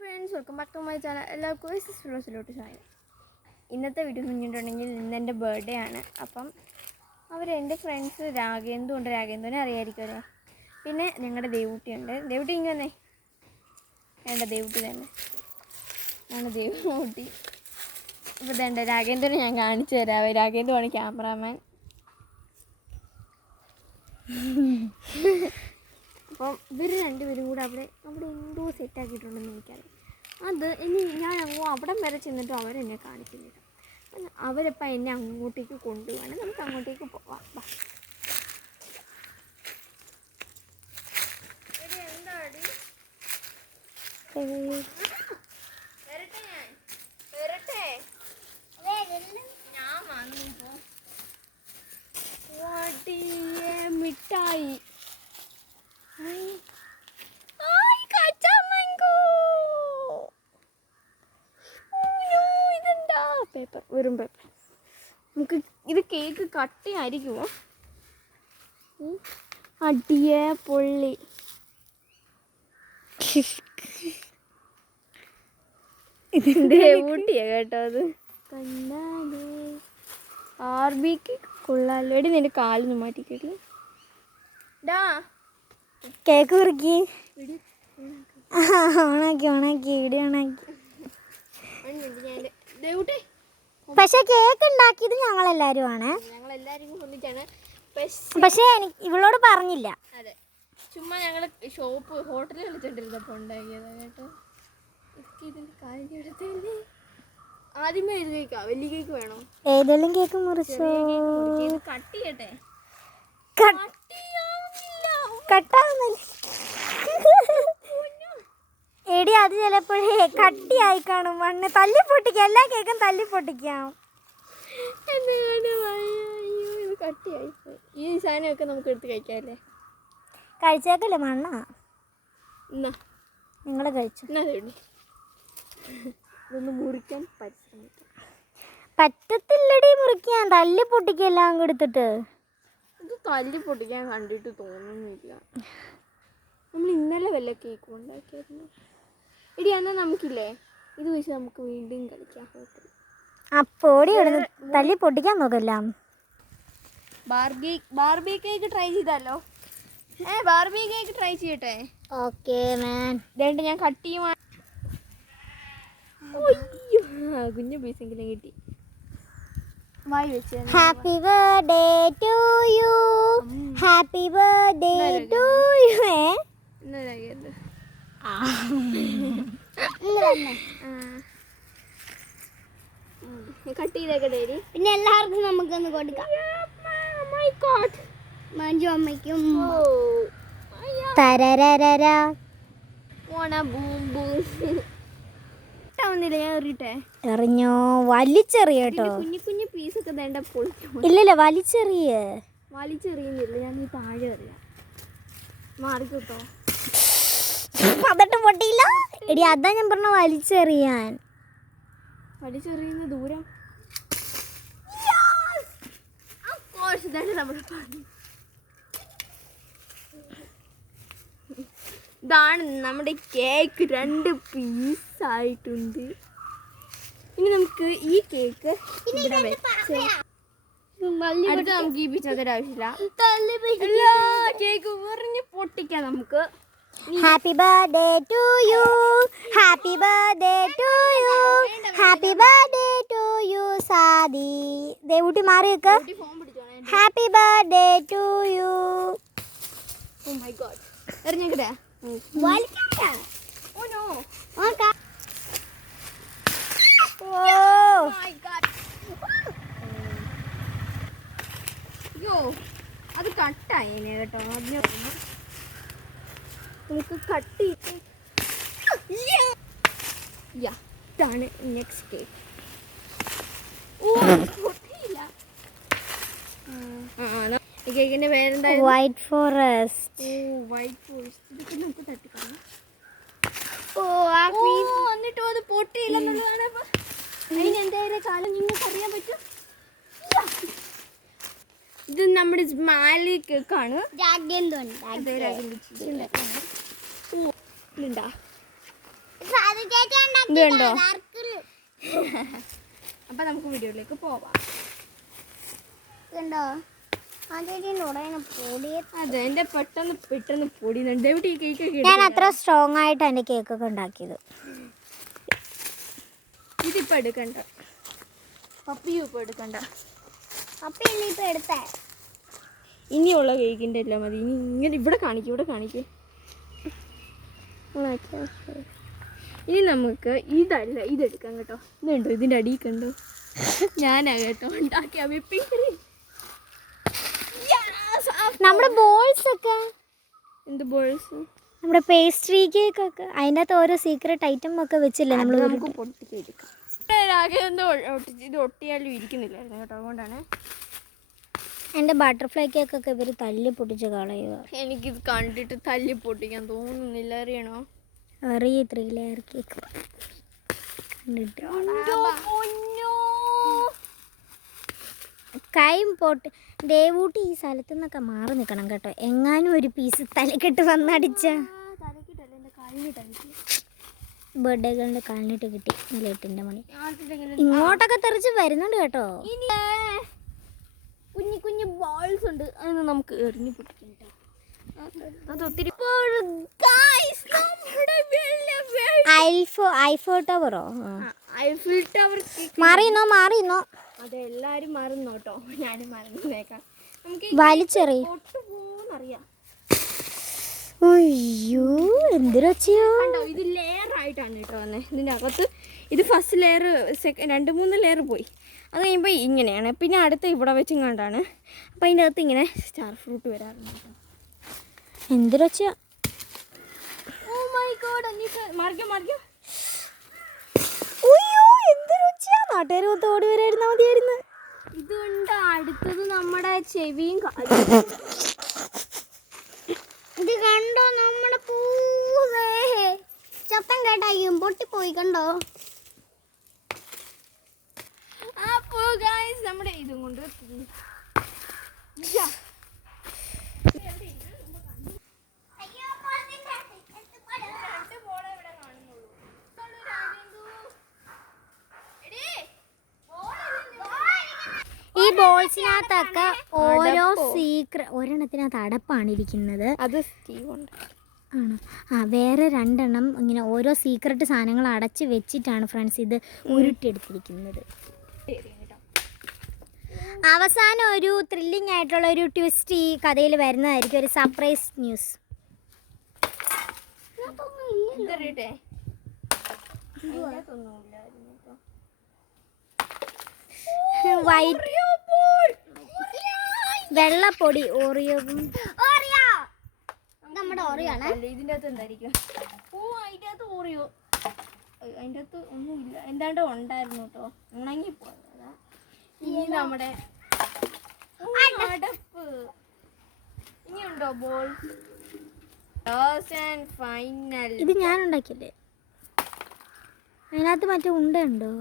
Friends, welcome back to my channel. എല്ലാവർക്കും വ്ളോഗ്സിലോട്ട് സ്വാഗതം. ഇന്നത്തെ വീഡിയോ പറഞ്ഞിട്ടുണ്ടെങ്കിൽ ഇന്ന് എൻ്റെ ബർത്ത്ഡേ ആണ്. അപ്പം എൻ്റെ ഫ്രണ്ട്സ് രാഘേന്ദുവിനെ അറിയാമായിരിക്കുമല്ലോ. പിന്നെ ഞങ്ങളുടെ ദേവൂട്ടിയുണ്ട്. ദേവൂട്ടി ഇങ്ങനെ വന്നേ. വേണ്ട, ദേവൂട്ടി തന്നെ ആണ് ദേവൂട്ടി. ഇപ്പോൾ ഇതുണ്ട് രാഘേന്ദുവിനെ ഞാൻ കാണിച്ചു തരാവേ. രാഘേന്ദുവാണ് ക്യാമറാമാൻ. അപ്പം ഇവർ രണ്ടുപേരും കൂടെ അവിടെ എന്തോ സെറ്റാക്കിയിട്ടുണ്ടെന്ന് എനിക്കറിയാം. അത് ഇനി ഞാൻ അവിടം വരെ ചെന്നിട്ടും അവരെന്നെ കാണിക്കുന്നില്ല. അവരിപ്പോൾ എന്നെ അങ്ങോട്ടേക്ക് കൊണ്ടുപോവാണ്. നമുക്ക് അങ്ങോട്ടേക്ക് പോവാം. എന്താടി ഞാൻ വന്നു മിഠായി. ഇതെന്താ പേപ്പർ, വെറും പേപ്പർ. നമുക്ക് ഇത് കേക്ക് കട്ടിയായിരിക്കുമോ? അടിയേ പൊള്ളി. ഇതിൻ്റെ ഊട്ടിയാ കേട്ടോ. അത് കണ്ടാലേ ആർബിക്ക് കൊള്ളാലോടി. നിന്റെ കാലൊന്ന് മാറ്റിക്കേട്ടി. ഡാ കേക്ക് കുറുക്കി ഓണാക്കി വീഡിയോ ഓണാക്കി. പക്ഷെ കേക്ക് ഉണ്ടാക്കിയത് ഞങ്ങളെല്ലാരും ആണ്. പക്ഷെ ഇവളോട് പറഞ്ഞില്ല. അതെ, ചുമ്മാ ഞങ്ങള് ഹോട്ടലിൽ കളിച്ചോണ്ടിരുന്നപ്പോ ഉണ്ടാക്കിയതാ കേട്ടോ. ഇതിന്റെ കാര്യം എടുത്തല്ലേ. ആദ്യമേ ഇത് കേക്കാ. വലിയ കേക്ക് വേണോ? ഏതെങ്കിലും കേക്ക് മുറിച്ചോ. കട്ട് ചെയ്യട്ടെ. എടി അത് ചിലപ്പോഴേ കട്ടിയായി കാണും. മണ്ണ് തല്ലി പൊട്ടിക്കാം. എല്ലാ കേക്കും തല്ലി പൊട്ടിക്കാം. ഇത് കട്ടിയായി. ഈ സാധനമൊക്കെ നമുക്ക് എടുത്ത് കഴിക്കാല്ലേ. കഴിച്ചേക്കല്ലേ മണ്ണാ. എന്നാ നിങ്ങൾ കഴിച്ചു. ഇതൊന്ന് മുറിക്കാൻ പരിശ്രമിക്കാം. പറ്റത്തില്ലടി മുറിക്കാൻ. തല്ലി പൊട്ടിക്കെല്ലാം എടുത്തിട്ട്. ഇത് തല്ലി പൊട്ടിക്കാൻ കണ്ടിട്ട് തോന്നുന്നില്ല. നമ്മൾ ഇന്നലെ വല്ല കേക്ക് ഉണ്ടാക്കിയായിരുന്നു. എടി എന്നാൽ നമുക്കില്ലേ ഇത് വെച്ച് നമുക്ക് വീണ്ടും കളിക്കാം ഹോട്ടൽ. അപ്പോടി തല്ലി പൊട്ടിക്കാൻ നോക്കല്ല. ബാർബി കേക്ക് ട്രൈ ചെയ്താലോ? ബാർബി കേക്ക് ട്രൈ ചെയ്യട്ടെ. Okay man. രണ്ട് ഞാൻ കട്ട് ചെയ്യുവാ. കുഞ്ഞു പീസെങ്കിലും കിട്ടി. വായി വെച്ച് happy birthday to you. Happy birthday to you. Cut ചെയ്തേക്കട്ടെ. പിന്നെ എല്ലാവർക്കും നമുക്കൊന്ന് കൊടുക്കാം. മഞ്ജു അമ്മയ്ക്കും തരരരര. ഞാൻ എറിയട്ടെ. എറിഞ്ഞോ? വലിച്ചെറിയ കേട്ടോ. കുഞ്ഞു കുഞ്ഞു പീസൊക്കെ വേണ്ട പൊളിക്കും. ഇല്ലല്ല വലിച്ചെറിയുന്നില്ല. ഞാൻ ഈ താഴെ എറിയാം. മാറിക്കിട്ടോ. എന്നിട്ട് പൊട്ടിയില്ല. എടി അതാ ഞാൻ പറഞ്ഞ വലിച്ചെറിയാൻ. വലിച്ചെറിയുന്ന ദൂരം ഇതാണ് നമ്മുടെ കേക്ക്. 2 പീസായിട്ടുണ്ട്. ഇനി നമുക്ക് ഈ കേക്ക് അടുത്ത് നമുക്ക് ഈ പീസിനൊക്കെ ആവശ്യമില്ല. കേക്ക് എറിഞ്ഞ് പൊട്ടിക്കാം നമുക്ക്. Happy birthday to you. Happy birthday to you. Happy birthday to you Sadi. Devutty മാറി വെക്ക്. Happy birthday to you. Oh my god. എറിഞ്ഞേക്കട്ടെ. അത് കട്ടായി കേട്ടോ. അതിന് നമുക്ക് കട്ട് ചെയ്ത് ഇതാണ് നെക്സ്റ്റ് കേക്ക്. പൊട്ടിയില്ല. കേക്കിന്റെ പേരെന്താ? White forest. White forest. ഇതൊക്കെ നമുക്ക് തട്ടിക്കണം. ഓ എന്നിട്ടും അത് പൊട്ടിയില്ലെന്നുള്ളതാണ്. അതിനെന്തായാലും കാലം നിങ്ങൾക്ക് അറിയാൻ പറ്റും. ഇത് നമ്മുടെ സ്മാലി കേക്കാണ്. രാഗേന്ദുണ്ടാ. ഇത് കണ്ടോ? അപ്പം നമുക്ക് വീഡിയോയിലേക്ക് പോവാം. കണ്ടോ അതെ എൻ്റെ പെട്ടെന്ന് പൊടിയുന്നുണ്ട്. എവിടെ ഈ കേക്ക്? ഞാൻ അത്ര സ്ട്രോങ് ആയിട്ട് എൻ്റെ കേക്കൊക്കെ ഉണ്ടാക്കിയത്. ഇതിപ്പോൾ എടുക്കണ്ട, പപ്പിയും ഇപ്പോൾ എടുക്കണ്ട. അപ്പൊ ഇനിയിപ്പോ എടുത്തേ ഇനിയുള്ള കേക്കിൻ്റെ എല്ലാം മതി. ഇനി ഇങ്ങനെ ഇവിടെ കാണിക്കും. ഇനി നമുക്ക് ഇതെടുക്കാം കേട്ടോ. ഇതുണ്ടോ ഇതിൻ്റെ അടിയിൽ കണ്ടോ? ഞാനാ കേട്ടോ ഉണ്ടാക്കിയ വിപ്പിംഗ് ക്രീം. നമ്മുടെ ബോൾസ് ഒക്കെ, എന്ത് ബോൾസ്? നമ്മുടെ പേസ്ട്രി കേക്ക് ഒക്കെ അതിൻ്റെ അകത്ത് ഓരോ സീക്രട്ട് ഐറ്റം ഒക്കെ വെച്ചില്ലേ നമ്മൾ. നമുക്ക് പൊട്ടിച്ചെടുക്കാം. ഇത് ഒട്ടിയാലും ഇരിക്കുന്നില്ലായിരുന്നു കേട്ടോ, അതുകൊണ്ടാണ്. എൻ്റെ ബട്ടർഫ്ലൈ കേക്കൊക്കെ ഇവർ തല്ലി പൊട്ടിച്ച് കളയുക. എനിക്കിത് കണ്ടിട്ട് തല്ലി പൊട്ടിക്കാൻ തോന്നുന്നില്ല, അറിയണോ? അറിയ 3 ലെയർ കേക്ക് കണ്ടിട്ട് കൈയും പോട്ട്. ദേവൂട്ടി ഈ സ്ഥലത്തു നിന്നൊക്കെ മാറി നിൽക്കണം കേട്ടോ. എങ്ങാനും ഒരു പീസ് തലക്കെട്ട് വന്നടിച്ച. ബർത്ത്ഡേ ഗേളിൻ്റെ കാലിനിട്ട് കിട്ടി. നല്ല 8 മണി ഇങ്ങോട്ടൊക്കെ തെറിച്ച് വരുന്നുണ്ട് കേട്ടോ. കുഞ്ഞു ബോൾസ് ഉണ്ട്, അത് നമുക്ക് എറിഞ്ഞു പൊട്ടിക്കാം കേട്ടോ. അതൊത്തിരി ഐഫോ ടവറോ? ഐഫിൽ ടവർ മാറിയുന്നോ അതെല്ലാരും മറന്നു കേട്ടോ. ഞാനും മറന്നേക്കാം. നമുക്ക് വലിച്ചെറി. അറിയാം. അയ്യോ എന്തൊരച്ചയോ. കണ്ടോ, ഇത് ലെയർ ആയിട്ടാണ് കേട്ടോ വന്നത്. ഇതിൻ്റെ അകത്ത് ഇത് ഫസ്റ്റ് ലെയർ, 2-3 ലെയർ പോയി. അത് കഴിയുമ്പോൾ ഇങ്ങനെയാണ്. പിന്നെ അടുത്ത ഇവിടെ വെച്ചും കണ്ടാണ്. അപ്പം അതിൻ്റെ അകത്ത് ഇങ്ങനെ സ്റ്റാർ ഫ്രൂട്ട് വരാറുണ്ട് കേട്ടോ. എന്തൊരച്ചയോ. ഓ മൈ ഗോഡ്, മറിക്കാം. അയ്യോ എന്തൊരച്ചയോ. നാട്ടുകാർ ഓടി വരായിരുന്നാ മതിയായിരുന്നു. ഇതുണ്ട് അടുത്തത് നമ്മുടെ ചെവിയും ഇത് കണ്ടോ, നമ്മുടെ പൂവേ ചത്തം കേട്ടായും പൊട്ടിപ്പോയി കണ്ടോ. അപ്പോൾ ഗൈസ് നമ്മുടെ ഇതും കൊണ്ട് ഈ ബോൾസിനകത്തൊക്കെ ഓരോ സീക്രട്ട്, ഒരെണ്ണത്തിനകത്ത് അടപ്പാണ് ഇരിക്കുന്നത്. അത് സ്റ്റീവുണ്ട് ആണോ? വേറെ 2 എണ്ണം ഇങ്ങനെ ഓരോ സീക്രട്ട് സാധനങ്ങൾ അടച്ച് വെച്ചിട്ടാണ് ഫ്രണ്ട്സ് ഇത് ഉരുട്ടിയെടുത്തിരിക്കുന്നത്. അവസാനം ഒരു ത്രില്ലിംഗ് ആയിട്ടുള്ള ഒരു ട്വിസ്റ്റ് ഈ കഥയിൽ വരുന്നതായിരിക്കും, ഒരു സർപ്രൈസ് ന്യൂസ്. വൈറ്റ് വെള്ളപ്പൊടി ഓറിയോവും നമ്മുടെ ഓറിയാണ്. ഇതിൻ്റെ അകത്ത് എന്തായിരിക്കും? അതിൻ്റെ അകത്ത് ഓറിയോ, അതിൻ്റെ അകത്ത് ഒന്നുമില്ല. എന്താണ്ട് ഉണ്ടായിരുന്നു കേട്ടോ, ഉണങ്ങിപ്പോയതാ. ഇനി നമ്മുടെ അടപ്പ് ഇനിയുണ്ടോ? Ball final. ഇത് ഞാൻ ഉണ്ടാക്കിയല്ലേ? അതിനകത്ത് മറ്റേ ഉണ്ടോ?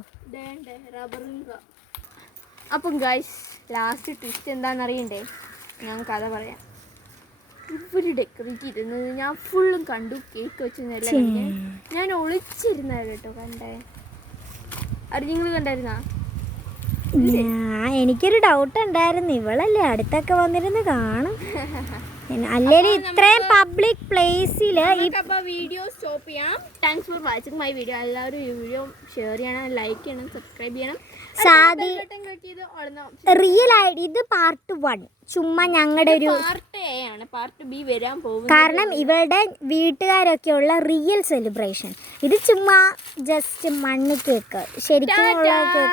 റബ്ബറിൻ്റെ. അപ്പം ഗൈസ് ലാസ്റ്റ് ട്വിസ്റ്റ് എന്താണെന്ന് അറിയണ്ടേ? ഞാൻ കഥ പറയാം. ഇവർ ഡെക്കറേറ്റ് ചെയ്തിരുന്നത് ഞാൻ ഫുള്ളും കണ്ടു. കേക്ക് വെച്ചെന്നല്ല, ഞാൻ ഒളിച്ചിരുന്ന കേട്ടോ കണ്ടേ. അത് നിങ്ങൾ കണ്ടായിരുന്നാ? എനിക്കൊരു ഡൗട്ട് ഉണ്ടായിരുന്നു, ഇവളല്ലേ അടുത്തൊക്കെ വന്നിരുന്ന് കാണും. അല്ലെങ്കിൽ ഇത്രയും പബ്ലിക് പ്ലേസിൽ വീഡിയോ സ്റ്റോപ്പ് ചെയ്യാം. Thanks for watching my video. എല്ലാവരും ഈ വീഡിയോ ഷെയർ ചെയ്യണം, ലൈക്ക് ചെയ്യണം, സബ്സ്ക്രൈബ് ചെയ്യണം. റിയൽ ആയിട്ട് ഇത് പാർട്ട് 1 ചുമ്മാ ഞങ്ങളുടെ ഒരു പാർട്ട് എ ആണ്. പാർട്ട് ബി വരാൻ പോകും. കാരണം ഇവളുടെ വീട്ടുകാരൊക്കെയുള്ള റിയൽ സെലിബ്രേഷൻ. ഇത് ചുമ്മാ ജസ്റ്റ് മണ്ണി കേക്ക്, ശരിക്കും കേക്ക്.